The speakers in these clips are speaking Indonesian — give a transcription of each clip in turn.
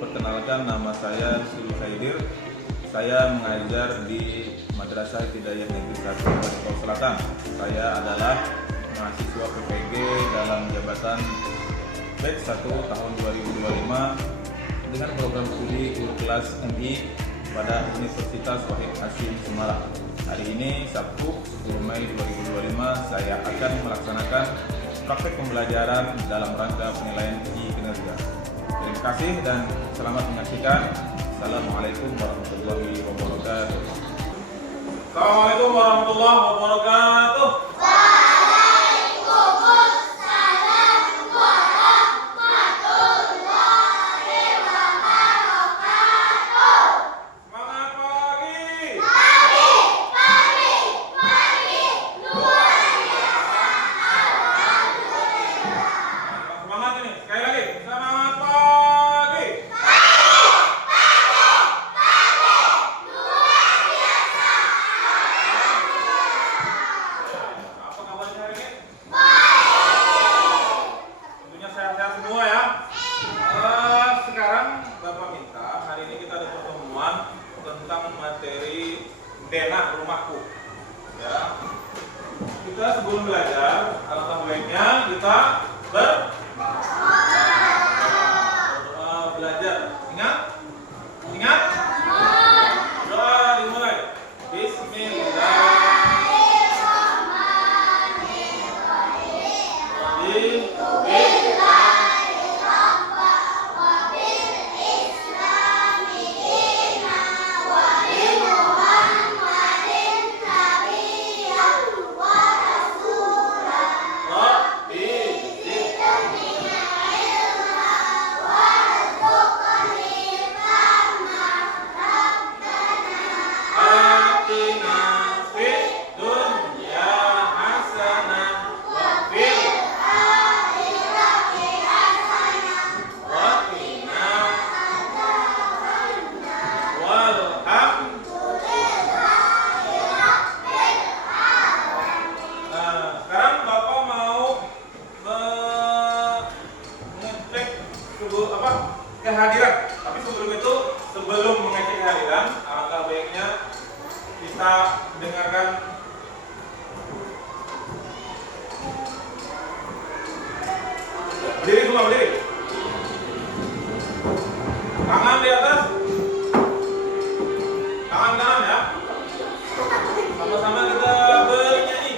perkenalkan, nama saya Sulu Saidir. Saya mengajar di Madrasah Hidayah Negeri 1 Balikpapan Selatan. Saya adalah mahasiswa PPG dalam jabatan batch 1 tahun 2025 dengan program studi guru kelas MI pada Universitas Wahid Hasyim Semarang. Hari ini Sabtu 10 Mei 2025 saya akan melaksanakan praktek pembelajaran dalam rangka penilaian kinerja. Terima kasih dan selamat menyaksikan. Assalamualaikum warahmatullahi wabarakatuh. Assalamualaikum warahmatullahi wabarakatuh. Tentang materi denah rumahku ya. Kita sebelum belajar alangkah baiknya kita belajar. Ingat doa dimulai. Bismillahirrahmanirrahim. Kehadiran. Tapi sebelum itu, sebelum mengecek kehadiran, alangkah baiknya kita dengarkan berdiri semua, berdiri. Tangan di atas, tangan kanan ya. Sama-sama kita bernyanyi.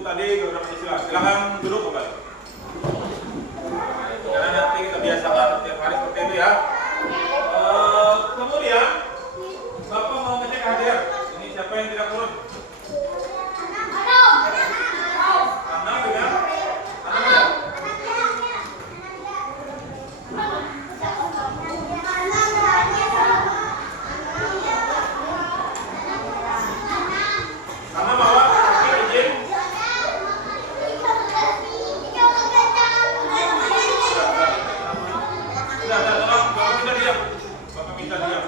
Tadi beberapa istilah, silahkan duduk kembali. Karena nanti kita biasakan setiap hari seperti itu ya. Kemudian Bapak mau ngecek kehadiran. Ini siapa yang tidak turun? Anak dengan anak. Karena bawa izin. Bapak minta diam.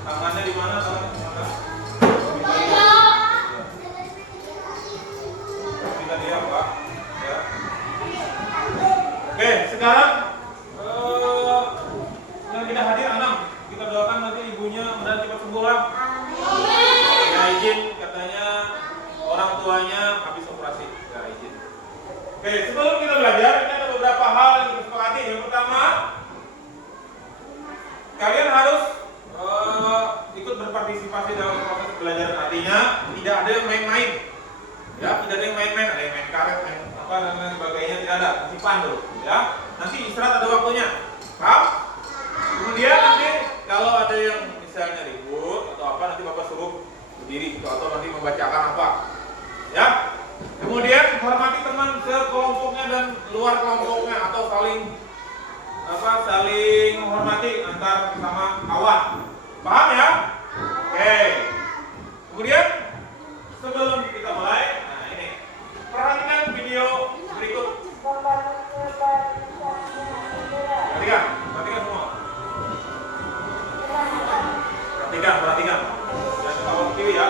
Tangannya di mana? Minta diam, Pak. Ya. Oke, sekarang yang tidak hadir 6. Kita doakan nanti ibunya mudah cepat sembuh lah. Ya izin, katanya orang tuanya habis operasi. Ya izin. Oke, sebelum kita belajar, ini ada beberapa hal yang kita sepakati. Yang pertama, kalian harus ikut berpartisipasi dalam proses belajar. Artinya tidak ada yang main-main. Ya, tidak ada yang main-main. Ada yang main makan dulu, ya. Nanti istirahat ada waktunya, paham? Kemudian nanti kalau ada yang misalnya ribut atau apa, nanti bapak suruh berdiri gitu, atau nanti membacakan apa, ya. Kemudian hormati teman sekelompoknya dan luar kelompoknya, atau saling menghormati antar sama kawan, paham ya? Oke. Kemudian sebelum kita mulai, nah ini perhatikan video berikut. Perhatikan semua. Perhatikan. Jangan ketawa ke kiri ya.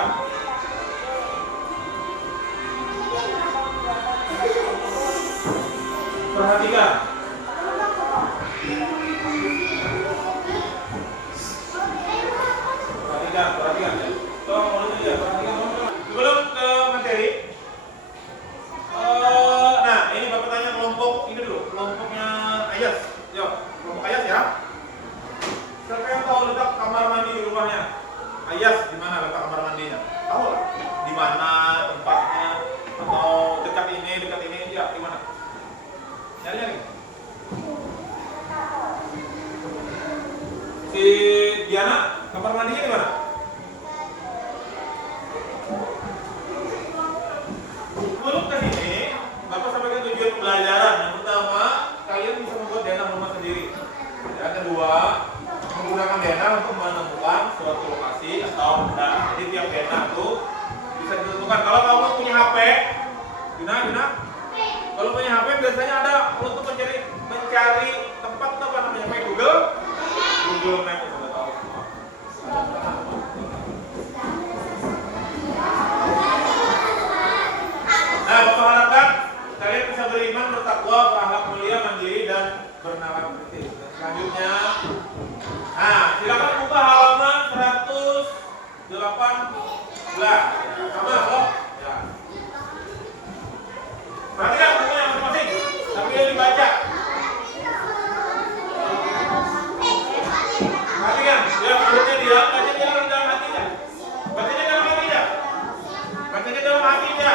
Perhatikan. Tolong mulai ya, perhatikan. Sebelum ke materi, nah ini bapak tanya kelompok ini dulu, kelompoknya Ayas. Yo, kelompok Ayas ya. Siapa yang tahu letak kamar mandi di rumahnya? Ayas, di mana letak kamar mandinya? Tahu lah? Di mana tempatnya? Atau dekat ini, ya di mana? Nyari. Si Diana, kamar mandinya di mana? Sebelum ke sini, Bapak sampaikan tujuan pembelajaran. Yang pertama, kalian bisa membuat denah rumah sendiri. Yang kedua, menggunakan denah untuk menemukan suatu lokasi atau benda. Jadi tiap denah itu bisa ditentukan. Kalau kamu punya HP, Dina, kalau punya HP biasanya ada untuk mencari tempat apa namanya? Main Google Map itu sudah tahu. Nah, Bapak harapkan kalian bisa beriman, bertakwa, berakhlak mulia, mandiri, dan bernalar tertib. Selanjutnya, nah silakan buka halaman 118. Sama kok? Ya. Perhatikan bukunya masing-masing, tapi yang dibaca. Perhatikan, ya menurutnya dia, baca dia dalam hatinya. Bacanya dalam hatinya. Bacanya dalam hatinya.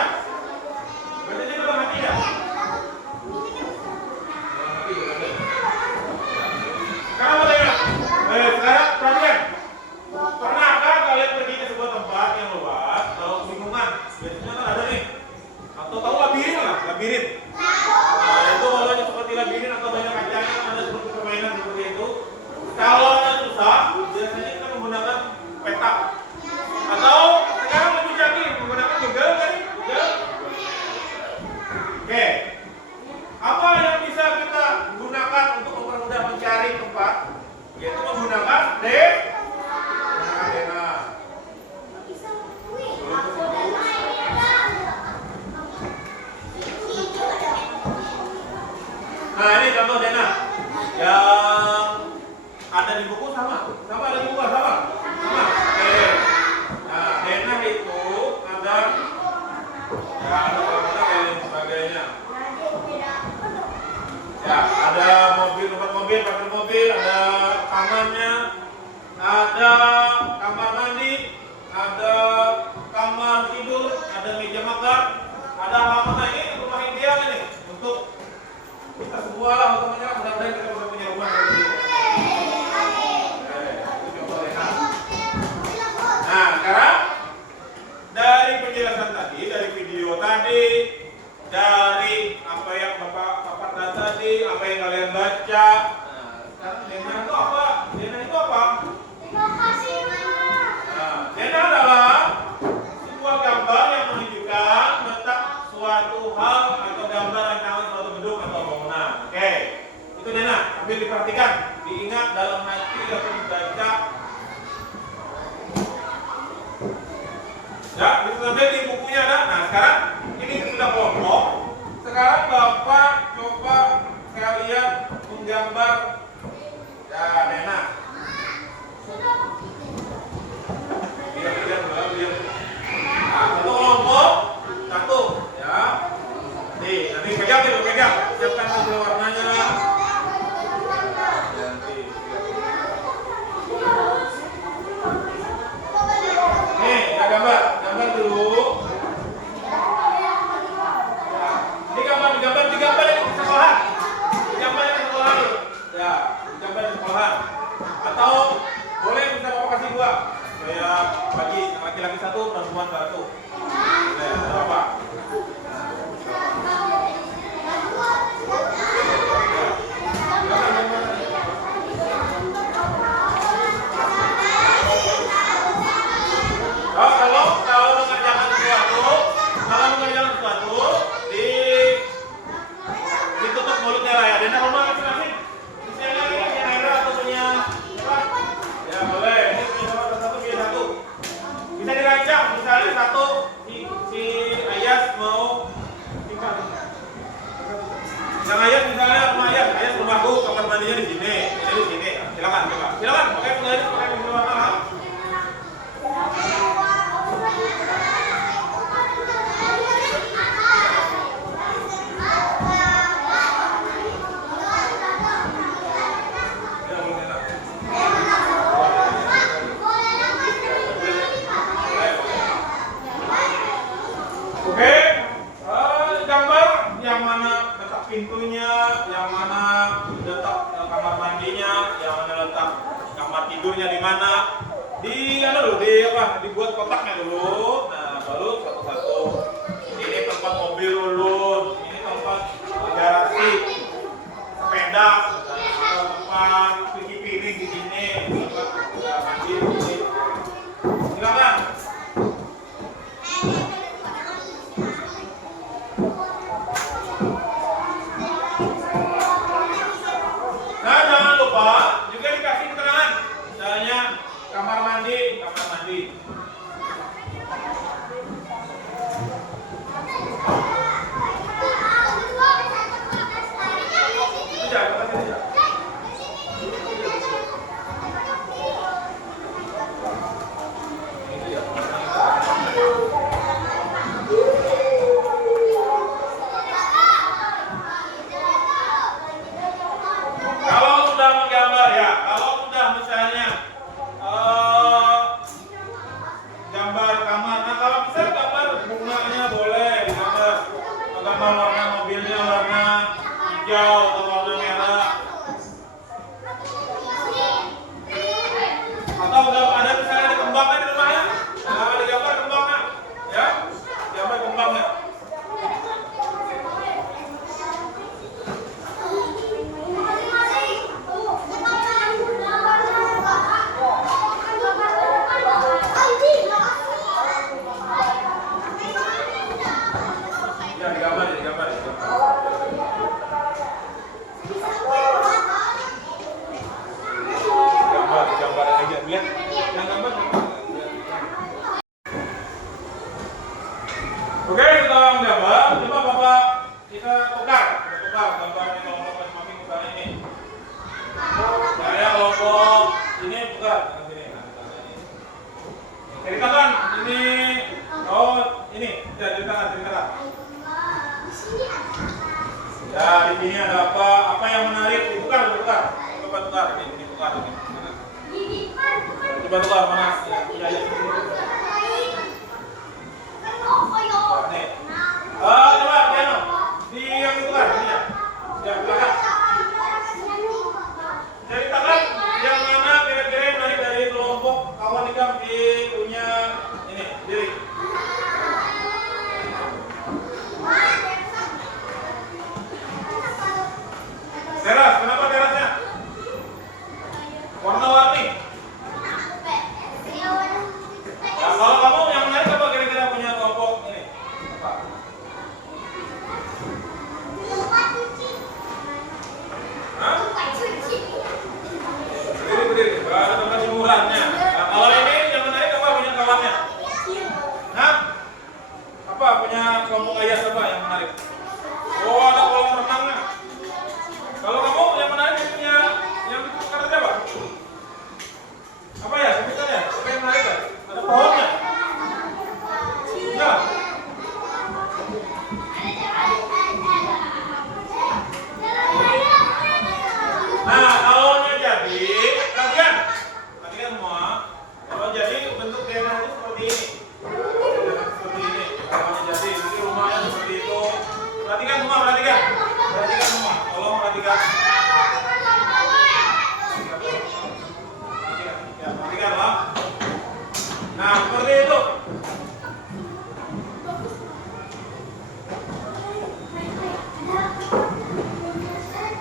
Sekarang perhatikan. Pernahkah kalian pergi ke sebuah tempat yang luas, lalu kebingungan? Biasanya kan ada nih. Atau tahu labirin lah, labirin. Nah, itu walaunya seperti labirin atau banyak kacanya, ada seperti permainan seperti itu. Kalau susah, biasanya kita menggunakan peta. Atau sekarang lebih canggih menggunakan Google kan? Google. Oke. Apa yang bisa kita gunakan untuk mempermudah mencari tempat? Yaitu menggunakan denah. Nah, ini contoh denah yang ada di buku sama ada di buku sama. Oke. Nah, denah itu ada dan sebagainya. Ya, ada tempat mobil, parkir mobil, ada tamannya, ada kamar mandi, ada kamar tidur, ada meja makan, ada halaman. Ini rumah ideal ini untuk kita semua lah, teman-teman. Mudah-mudahan kita bisa punya rumah seperti ini. Nah, sekarang dari penjelasan tadi, dari video tadi, dari apa yang Bapak tadi, apa yang kalian baca. Nah, sekarang denah itu apa? Denah itu apa? Nah, denah adalah sebuah gambar yang menunjukkan letak suatu hal atau gambar rancangan suatu gedung atau bangunan. Oke, itu denah. Ambil diperhatikan, diingat dalam hati atau dibaca. Ya, itu sampai di bukunya ada. Nah, sekarang ini sudah kelompok. Sekarang Bapak coba kalian menggambar ya denah. Lihat. Nah, satu kelompok, satu, ya. Nih, nanti pegang. Siapkan hasil warnanya. Nih, kita gambar dulu. Ini gambar di sekolahan. dua. Saya bagi laki-laki satu, perempuan satu. Boleh, ada apa? Kalau mengerjakan sesuatu, ditutup mulutnya lah ya. Dena rumah masing-masing. Misalnya punya Naira atau punya apa? Ya boleh. Ini punya satu, punya satu. Bisa dirancang. Misalnya satu si Ayas mau tinggal. Yang Ayas misalnya rumah Ayas rumahku kamar mandinya di sini, ini di sini. Silakan. Pakai penggaris, pakai pensil warna. Pintunya, yang mana letak kamar mandinya, yang mana letak kamar tidurnya di mana, dibuat kotaknya dulu. Nah, baru satu-satu. Ini tempat mobil dulu, ini tempat garasi, sepeda, tempat cuci piring di sini, tempat mandi di sini. Silakan. Nah, jangan lupa juga dikasih keterangan. Misalnya kamar mandi. Warna mobilnya warna hijau atau warna merah, atau udah ada misalnya ada kembangnya di rumahnya, ada gambar kembangnya, ya, gambar kembangnya. Gambar aja, lihat yang gambar. Oke, setelah menggambar, coba Bapak kita tukar gambarnya kelompok masing-masing tukar ini. Saya kelompok ini tukar sini. Ceritakan ini, ini, ya ceritakan. Ya, di sini ada apa yang menarik? Ditukar. Coba tukar ini tukar ini. Coba tukar mana? Ya. Nih. Coba piano. Di yang tukar ini ya. Ya, silakan. Ceritakan yang mana kira-kira yang menarik dari kelompok kawan nikam di punya ini diri. Teras, kenapa terasnya? Warna-warni. Ya, kalau kamu yang menarik apa kira-kira punya kelompok ini? Apa?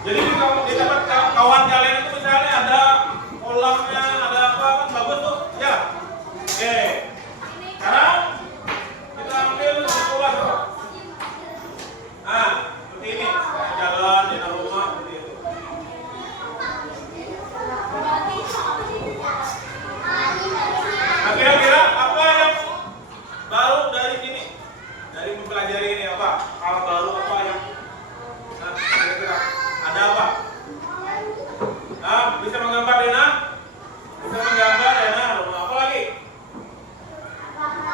Jadi di tempat kawan kalian itu misalnya ada kolamnya, ada apa kan bagus tuh, ya. Oke. Sekarang kita ambil keluar. Ah, seperti ini. Jalan di dalam rumah seperti itu. Nah, kira-kira apa yang baru dari sini? Dari mempelajari ini apa? Hal baru apa yang kira-kira ada apa? Bisa menggambar Dena? Bisa menggambar Dena rumah apa lagi?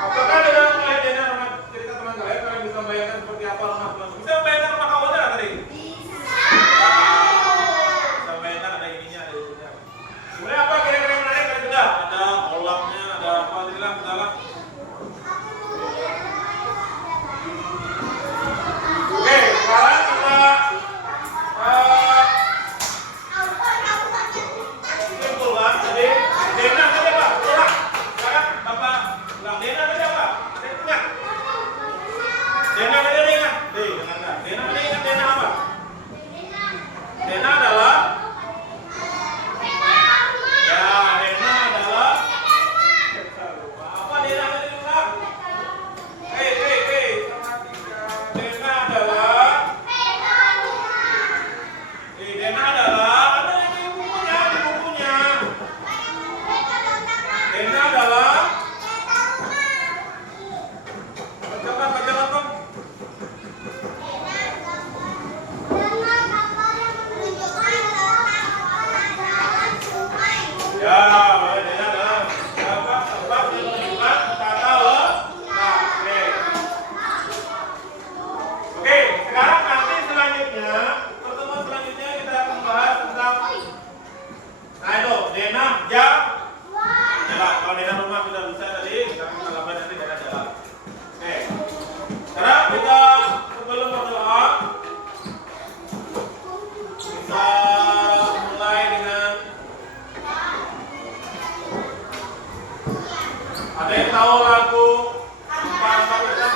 Apakah Dena melihat Dena rumah cerita teman kalian? Kalian bisa membayangkan seperti apa rumah teman? Bisa membayangkan rumah kamu tidak tadi? Bisa. Bisa membayangkan ada ininya, ada ininya. Kemudian apa kira-kira yang menarik tadi sudah? Ada kolamnya, ada apa tadi lah, salah. Oke, sekarang kita simpulkan. Jadi Dena tadi apa? Ulang. Sekarang Bapak ulang. Dena tadi apa? Ada ingat? Dena tadi ada ingat? Dena tadi ingat Dena apa? Dena adalah Dena adalah apa Dena tadi ulang? Dena adalah Dena adalah ada di bukunya. Dena adalah bacakan Tom. Ya, Dena adalah tempat yang menunjukkan tata letak. Oke, sekarang nanti selanjutnya pertemuan selanjutnya kita akan membahas tentang itu Dena jalan. Kalau Dena rumah sudah bisa tadi, sekarang kita gambar nanti Dena jalan. Oke. Sekarang kita sebelum berdoa kita mulai dengan ada yang tahu lagu apa kita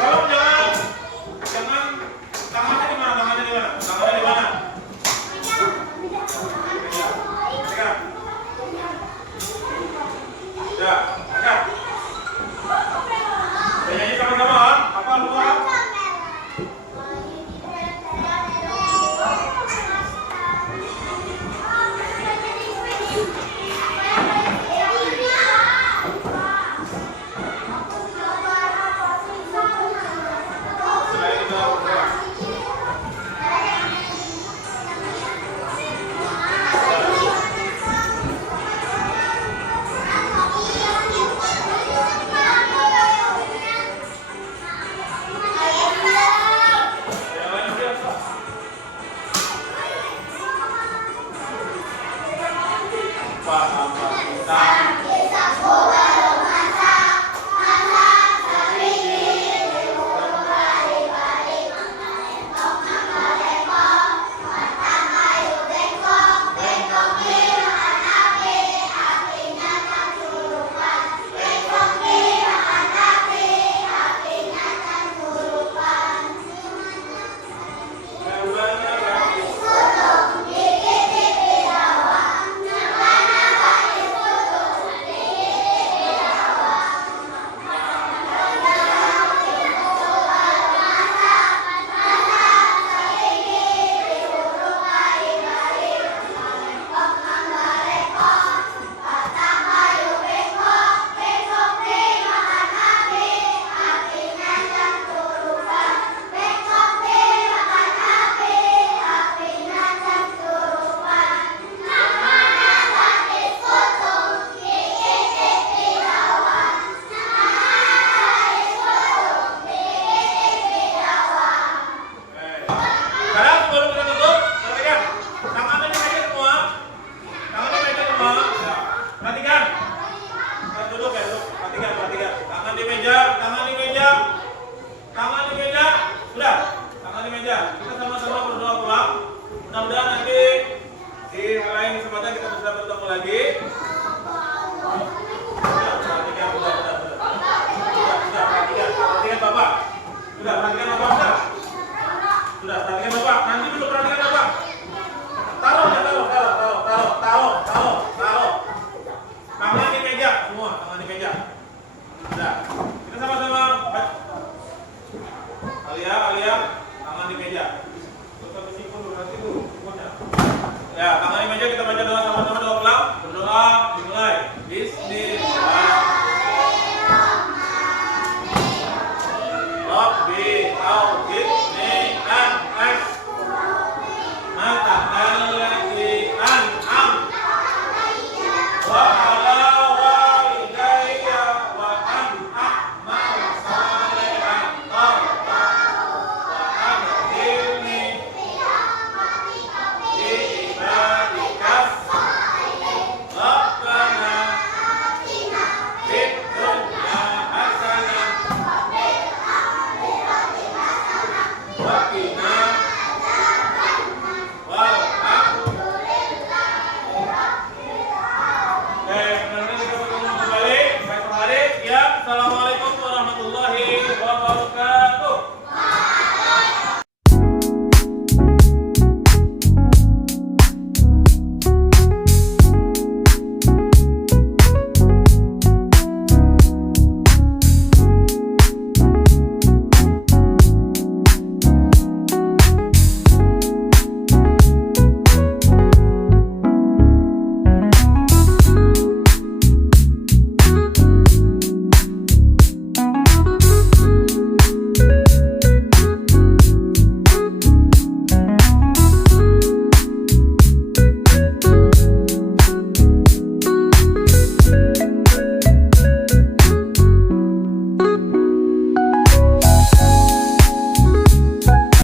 tolong jangan tangannya di mana? Tangannya di mana? Tangannya di mana? Pegang. Ya, pegang. Nyanyi sama-sama, apa lupa? Selain itu berdoa. Yang lain siapa? Apa kita Perhatikan. Duduk ya, duduk. Perhatikan. Tangan di meja, meja. Tangan di meja. Sudah. Tangan di meja. Kita sama-sama berdoa pulang. Mudah-mudahan nanti di lain kesempatan kita bisa bertemu lagi. Perhatikan Bapak. Sudah, perhatikan Bapak. Sudah, perhatikan Bapak. Nanti bisa perhatikan Bapak. Taruh. Tangan di meja semua, tangan di meja.